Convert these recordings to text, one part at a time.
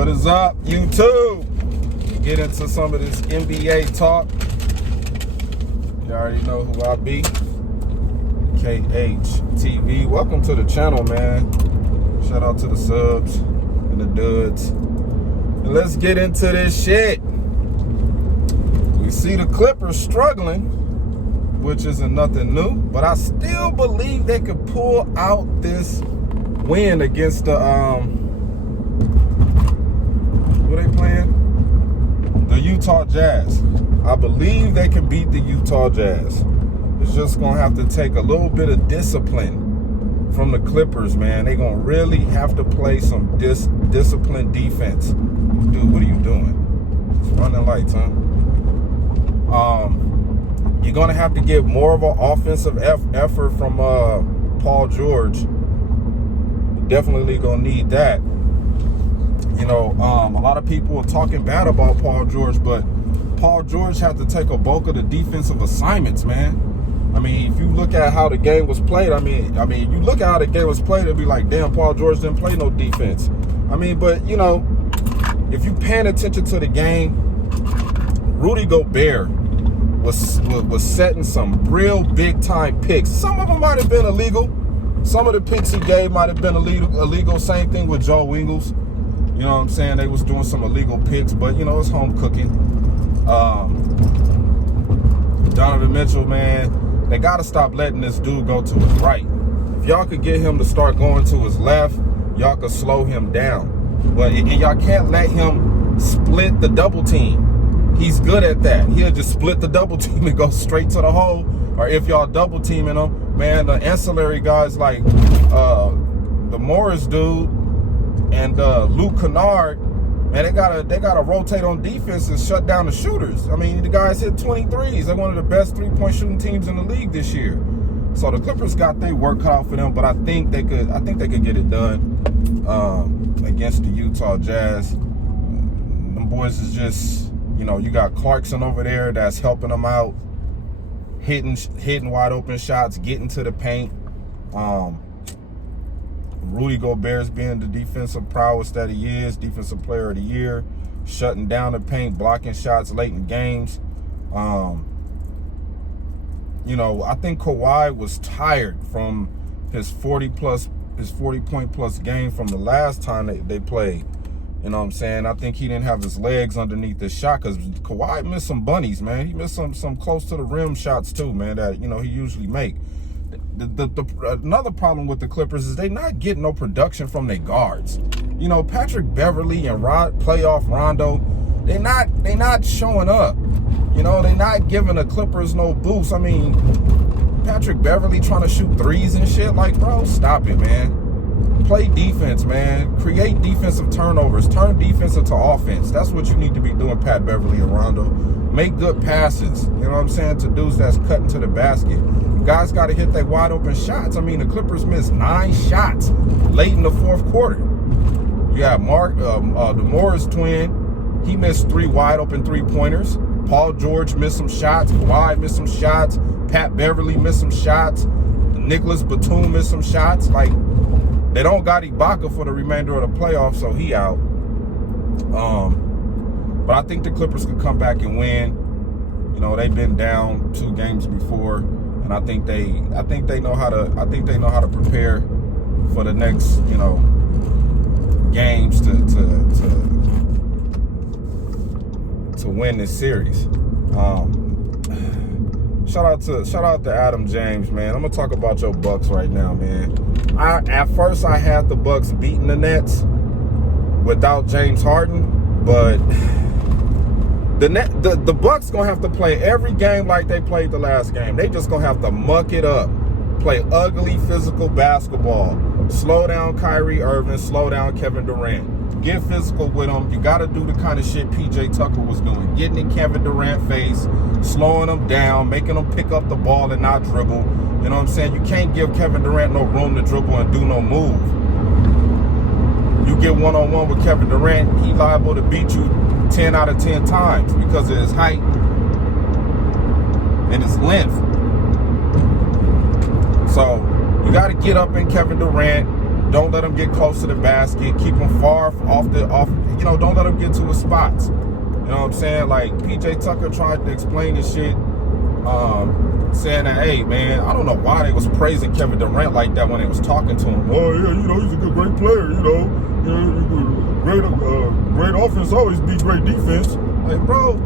What is up, YouTube? Get into some of this NBA talk. You already know who I be. KHTV. Welcome to the channel, man. Shout out to the subs and the duds. And let's get into this shit. We see the Clippers struggling, which isn't nothing new, but I still believe they could pull out this win against the who they playing? The Utah Jazz. I believe they can beat the Utah Jazz. It's just gonna have to take a little bit of discipline from the Clippers, man. They're gonna really have to play some disciplined defense. Dude, what are you doing? It's running lights, huh? You're gonna have to get more of an offensive effort from Paul George. Definitely gonna need that. You know, a lot of people are talking bad about Paul George, but Paul George had to take a bulk of the defensive assignments, man. I mean, if you look at how the game was played, I mean, you look at how the game was played, it'd be like, damn, Paul George didn't play no defense. I mean, but you know, if you paying attention to the game, Rudy Gobert was setting some real big time picks. Some of them might have been illegal. Some of the picks he gave might have been illegal. Same thing with Joe Ingles. You know what I'm saying? They was doing some illegal picks, but you know, it's home cooking. Donovan Mitchell, man, they got to stop letting this dude go to his right. If y'all could get him to start going to his left, y'all could slow him down. But and y'all can't let him split the double team. He's good at that. He'll just split the double team and go straight to the hole. Or if y'all double teaming him, man, the ancillary guys like the Morris dude and Luke Kennard, man, they gotta rotate on defense and shut down the shooters. I mean, the guys hit 23s. They're one of the best three-point shooting teams in the league this year. So the Clippers got their work cut out for them, but I think they could get it done against the Utah Jazz. Them boys is just, you know, you got Clarkson over there that's helping them out, hitting wide open shots, getting to the paint. Rudy Gobert's being the defensive prowess that he is, defensive player of the year, shutting down the paint, blocking shots late in games. You know, I think Kawhi was tired from his 40-point plus game from the last time they played. You know what I'm saying? I think he didn't have his legs underneath his shot because Kawhi missed some bunnies, man. He missed some close to the rim shots too, man, that, you know, he usually make. Another problem with the Clippers is they not getting no production from their guards. You know, Patrick Beverly and playoff Rondo, they not showing up. You know, they not giving the Clippers no boost. I mean, Patrick Beverly trying to shoot threes and shit. Like, bro, stop it, man. Play defense, man. Create defensive turnovers. Turn defense into offense. That's what you need to be doing, Pat Beverly and Rondo. Make good passes. You know what I'm saying? To dudes that's cutting to the basket. Guys got to hit their wide open shots. I mean, the Clippers missed 9 shots late in the fourth quarter. You have the Morris twin. He missed 3 wide open 3-pointers. Paul George missed some shots. Kawhi missed some shots. Pat Beverly missed some shots. Nicholas Batum missed some shots. Like, they don't got Ibaka for the remainder of the playoffs, so he out. But I think the Clippers could come back and win. You know, they've been down 2 games before. And I think they know how to prepare for the next, you know, games to win this series. Shout out to Adam James, man. I'm gonna talk about your Bucks right now, man. At first I had the Bucks beating the Nets without James Harden, but the Bucks gonna have to play every game like they played the last game. They just gonna have to muck it up, play ugly physical basketball, slow down Kyrie Irving, slow down Kevin Durant, get physical with them. You gotta do the kind of shit PJ Tucker was doing, getting in Kevin Durant's face, slowing them down, making them pick up the ball and not dribble. You know what I'm saying? You can't give Kevin Durant no room to dribble and do no move. You get one-on-one with Kevin Durant, he liable to beat you 10 out of 10 times because of his height and his length. So you got to get up in Kevin Durant, Don't let him get close to the basket. Keep him far off. Don't let him get to his spots. You know what I'm saying? Like PJ Tucker tried to explain this shit, saying that, hey man, I don't know why they was praising Kevin Durant like that when they was talking to him. Oh yeah, he's a great player. Great offense always beat great defense. Like, bro,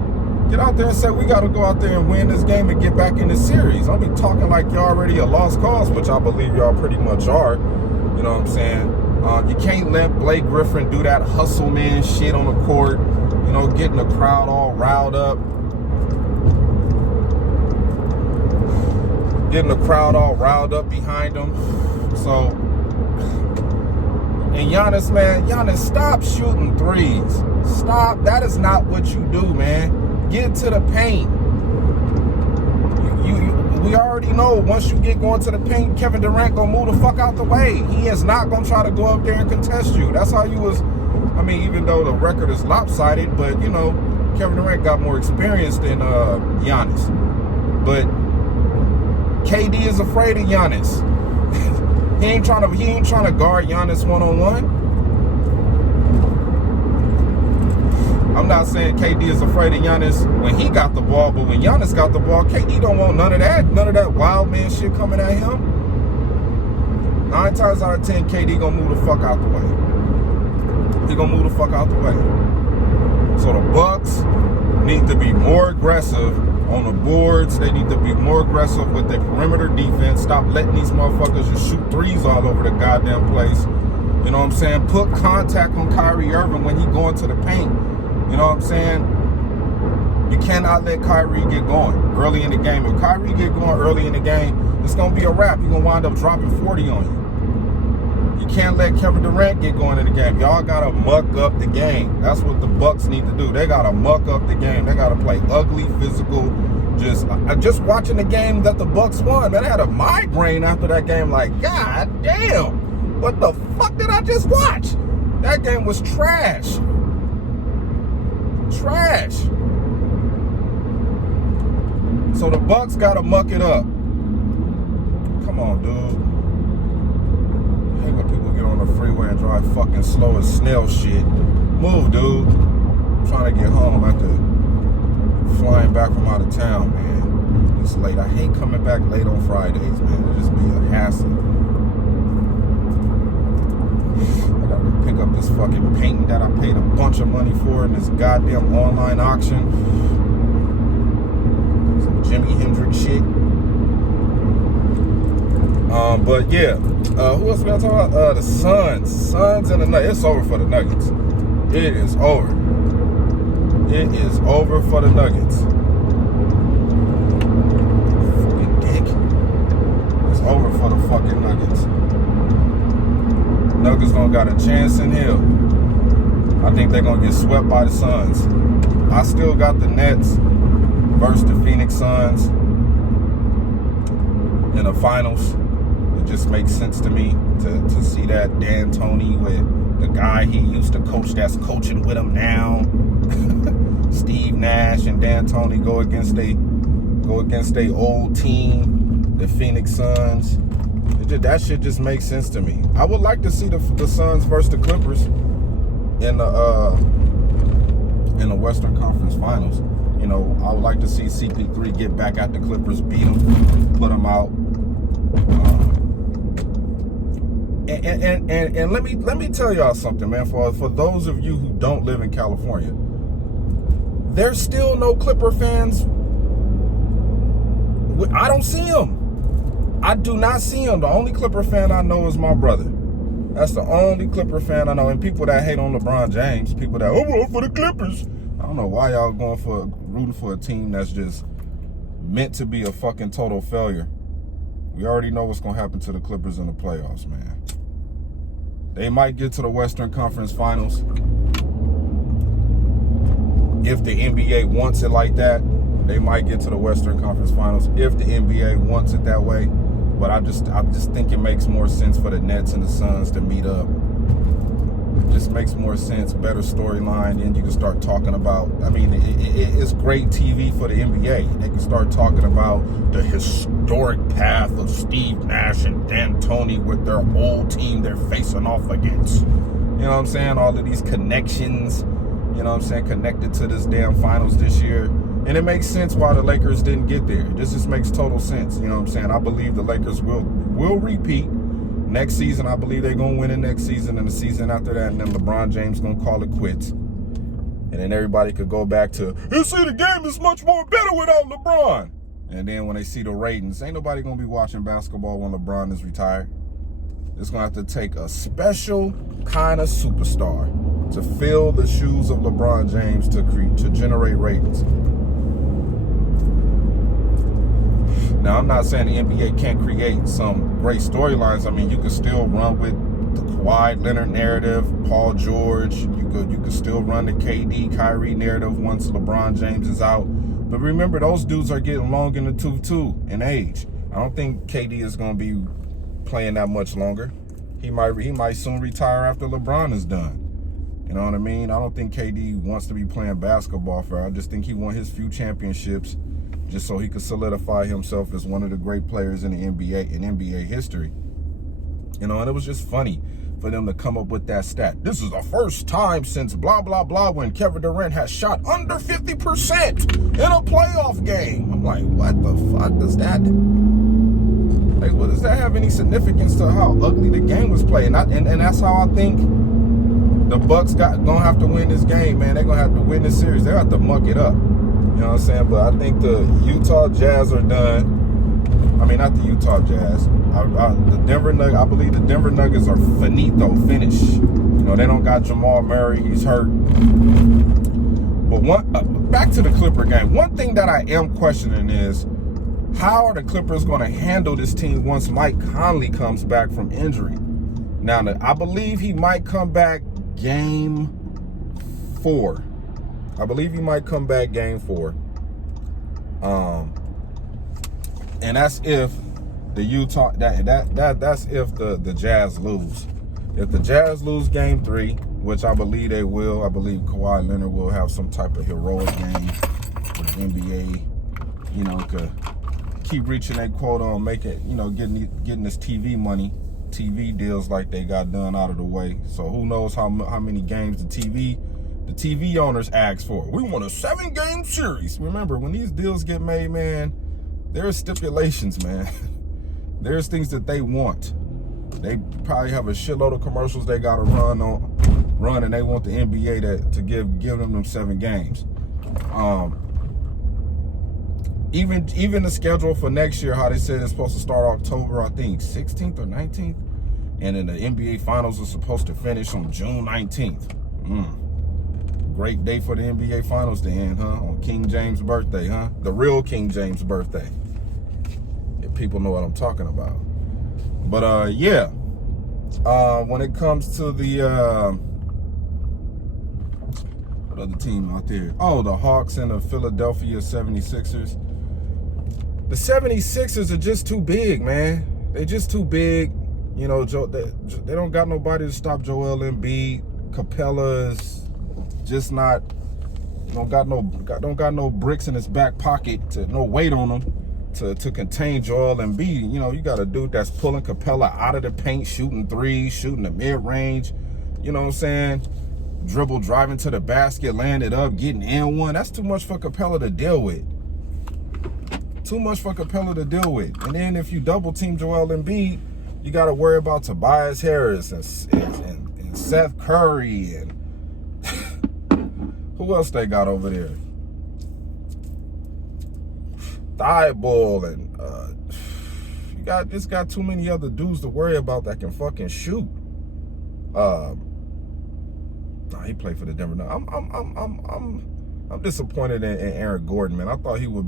get out there and say we got to go out there and win this game and get back in this series. I'll be talking like you're already a lost cause, which I believe y'all pretty much are. You know what I'm saying? You can't let Blake Griffin do that hustle man shit on the court. Getting the crowd all riled up. Getting the crowd all riled up behind him. So, and Giannis, man, stop shooting threes. Stop. That is not what you do, man. Get to the paint. We already know once you get going to the paint, Kevin Durant gonna move the fuck out the way. He is not gonna try to go up there and contest you. That's how you was. I mean, even though the record is lopsided, but Kevin Durant got more experience than Giannis. But KD is afraid of Giannis. He ain't trying to guard Giannis one-on-one. I'm not saying KD is afraid of Giannis when he got the ball, but when Giannis got the ball, KD don't want none of that wild man shit coming at him. 9 times out of 10, KD gonna move the fuck out the way. He gonna move the fuck out the way. So the Bucks need to be more aggressive on the boards. They need to be more aggressive with their perimeter defense. Stop letting these motherfuckers just shoot threes all over the goddamn place. You know what I'm saying? Put contact on Kyrie Irving when he going to the paint. You know what I'm saying? You cannot let Kyrie get going early in the game. If Kyrie get going early in the game, it's going to be a wrap. You're going to wind up dropping 40 on you. You can't let Kevin Durant get going in the game. Y'all got to muck up the game. That's what the Bucks need to do. They got to muck up the game. They got to play ugly, physical. Just watching the game that the Bucks won, man, I had a migraine after that game. Like, God damn, what the fuck did I just watch? That game was trash. Trash. So the Bucks gotta muck it up. Come on, dude. I hate when people get on the freeway and drive fucking slow as snail shit. Move, dude. I'm trying to get home after flying back from out of town, man. It's late. I hate coming back late on Fridays, man. It just be a hassle. I gotta go pick up this fucking painting that I paid a bunch of money for in this goddamn online auction. Some Jimi Hendrix shit. But yeah, who else we gotta talk about? The Suns and the Nuggets. It's over for the Nuggets. It is over. It is over for the Nuggets. Fucking dick. It's over for the fucking Nuggets. Nuggets gonna got a chance in hell. I think they're gonna get swept by the Suns. I still got the Nets versus the Phoenix Suns in the finals. It just makes sense to me to see that D'Antoni with the guy he used to coach that's coaching with him now. Steve Nash and D'Antoni go against they old team, the Phoenix Suns. That shit just makes sense to me. I would like to see the Suns versus the Clippers in the Western Conference Finals. I would like to see CP3 get back at the Clippers, beat them, put them out. And let me tell y'all something, man. For those of you who don't live in California, there's still no Clipper fans. I don't see them. I do not see him. The only Clipper fan I know is my brother. That's the only Clipper fan I know. And people that hate on LeBron James, people that, oh, for the Clippers. I don't know why y'all rooting for a team that's just meant to be a fucking total failure. We already know what's going to happen to the Clippers in the playoffs, man. They might get to the Western Conference Finals. If the NBA wants it like that, they might get to the Western Conference Finals if the NBA wants it that way. But I just think it makes more sense for the Nets and the Suns to meet up. just makes more sense, better storyline, and you can start talking about, I mean, it's great TV for the NBA. They can start talking about the historic path of Steve Nash and D'Antoni with their old team they're facing off against. You know what I'm saying? All of these connections, you know what I'm saying, connected to this damn finals this year. And it makes sense why the Lakers didn't get there. This just makes total sense. You know what I'm saying? I believe the Lakers will repeat. Next season, I believe they're going to win it next season and the season after that. And then LeBron James going to call it quits. And then everybody could go back to, you see, the game is much more better without LeBron. And then when they see the ratings, ain't nobody going to be watching basketball when LeBron is retired. It's going to have to take a special kind of superstar to fill the shoes of LeBron James to generate ratings. Now, I'm not saying the NBA can't create some great storylines. I mean, you can still run with the Kawhi Leonard narrative, Paul George. You could still run the KD, Kyrie narrative once LeBron James is out. But remember, those dudes are getting long in the tooth, too, in age. I don't think KD is going to be playing that much longer. He might soon retire after LeBron is done. You know what I mean? I don't think KD wants to be playing basketball forever. I just think he won his few championships just so he could solidify himself as one of the great players in the NBA, in NBA history. You know, and it was just funny for them to come up with that stat. This is the first time since blah, blah, blah when Kevin Durant has shot under 50% in a playoff game. I'm like, what the fuck does that... Like, well, does that have any significance to how ugly the game was played? And that's how I think the Bucks gonna have to win this game, man. They're gonna have to win this series. They have to muck it up. You know what I'm saying? But I think the Utah Jazz are done. I mean, not the Utah Jazz. The Denver Nuggets. I believe the Denver Nuggets are finished. You know, they don't got Jamal Murray. He's hurt. But back to the Clipper game. One thing that I am questioning is, how are the Clippers going to handle this team once Mike Conley comes back from injury? Now, I believe he might come back game 4. I believe he might come back game 4. And that's if the Utah, that's if the Jazz lose. If the Jazz lose game 3, which I believe they will, I believe Kawhi Leonard will have some type of heroic game with the NBA, you know, could keep reaching that quota on making, you know, getting this TV money, TV deals like they got done out of the way. So who knows how many games the TV owners ask for. We want a 7-game series. Remember, when these deals get made, man, there's stipulations, man. There's things that they want. They probably have a shitload of commercials they got to run, and they want the NBA to give them 7 games. Even the schedule for next year, how they said it's supposed to start October, I think, 16th or 19th. And then the NBA Finals are supposed to finish on June 19th. Great day for the NBA Finals to end, huh? On King James' birthday, huh? The real King James' birthday. If people know what I'm talking about. But, yeah. When it comes to the... what other team out there? Oh, the Hawks and the Philadelphia 76ers. The 76ers are just too big, man. They're just too big. You know, they don't got nobody to stop Joel Embiid. Capella's just not, don't got no bricks in his back pocket, no weight on him to contain Joel Embiid. You know, you got a dude that's pulling Capella out of the paint, shooting threes, shooting the mid-range. You know what I'm saying? Dribble, driving to the basket, laying it up, getting in one. That's too much for Capella to deal with. Too much for Capella to deal with. And then if you double team Joel Embiid, you got to worry about Tobias Harris and Seth Curry and who else they got over there? Thibault and you just got too many other dudes to worry about that can fucking shoot. Nah, he played for the Denver Nuggets. I'm disappointed in Aaron Gordon, man. I thought he would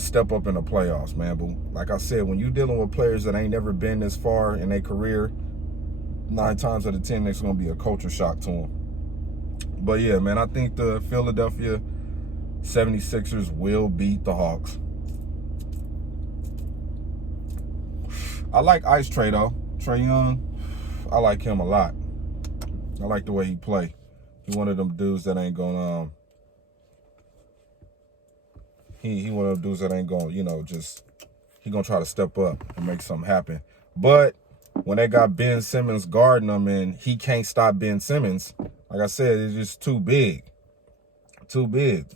step up in the playoffs, man. But like I said, when you're dealing with players that ain't never been this far in their career, 9 times out of 10, it's going to be a culture shock to them. But yeah, man, I think the Philadelphia 76ers will beat the Hawks. I like Ice Trae, though. Trae Young, I like him a lot. I like the way he play. He one of them dudes that ain't gonna he one of them dudes that ain't gonna, you know, just he gonna try to step up and make something happen. But when they got Ben Simmons guarding him and he can't stop Ben Simmons, like I said, it's just too big. Too big.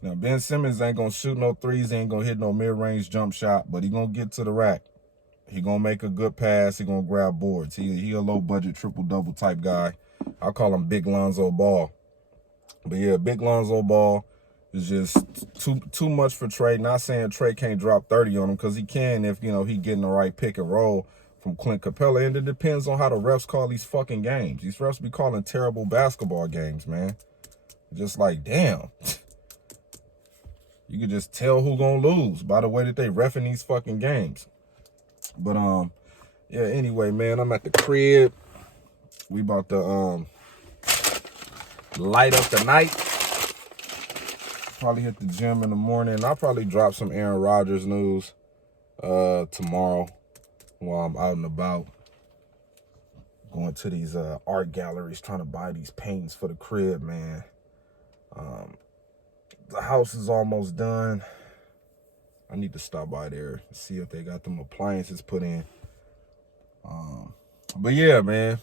Now, Ben Simmons ain't going to shoot no threes. He ain't going to hit no mid-range jump shot, but he going to get to the rack. He going to make a good pass. He going to grab boards. He a low-budget triple-double type guy. I call him Big Lonzo Ball. But, yeah, Big Lonzo Ball is just too much for Trey. Not saying Trey can't drop 30 on him, because he can if, you know, he getting the right pick and roll from Clint Capella. And it depends on how the refs call these fucking games. These refs be calling terrible basketball games, man. Just like, damn. You can just tell who gonna lose by the way that they reffing these fucking games. But yeah, anyway, man, I'm at the crib. We about to light up the night. Probably hit the gym in the morning. I'll probably drop some Aaron Rodgers news tomorrow while I'm out and about. Going to these art galleries trying to buy these paintings for the crib, man. The house is almost done. I need to stop by there and see if they got them appliances put in. But yeah, man,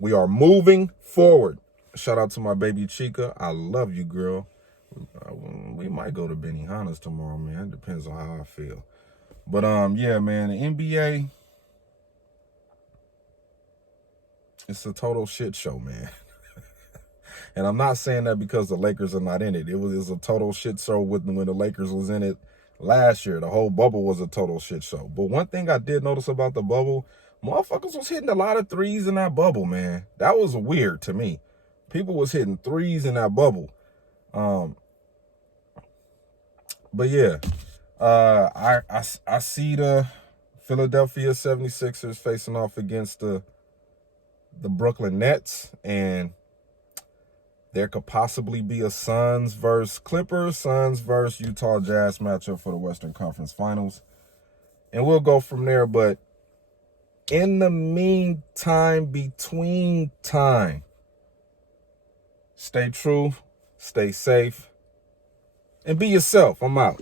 we are moving forward. Shout out to my baby Chica. I love you, girl. We might go to Benihana's tomorrow, man. It depends on how I feel. But yeah, man, the NBA, it's a total shit show, man. And I'm not saying that because the Lakers are not in it. It was a total shit show when the Lakers was in it last year. The whole bubble was a total shit show. But one thing I did notice about the bubble, motherfuckers was hitting a lot of threes in that bubble, man. That was weird to me. People was hitting threes in that bubble. But yeah, I see the Philadelphia 76ers facing off against the Brooklyn Nets, and there could possibly be a Suns versus Clippers, Suns versus Utah Jazz matchup for the Western Conference Finals. And we'll go from there. But in the meantime, between time, stay true, stay safe, and be yourself. I'm out.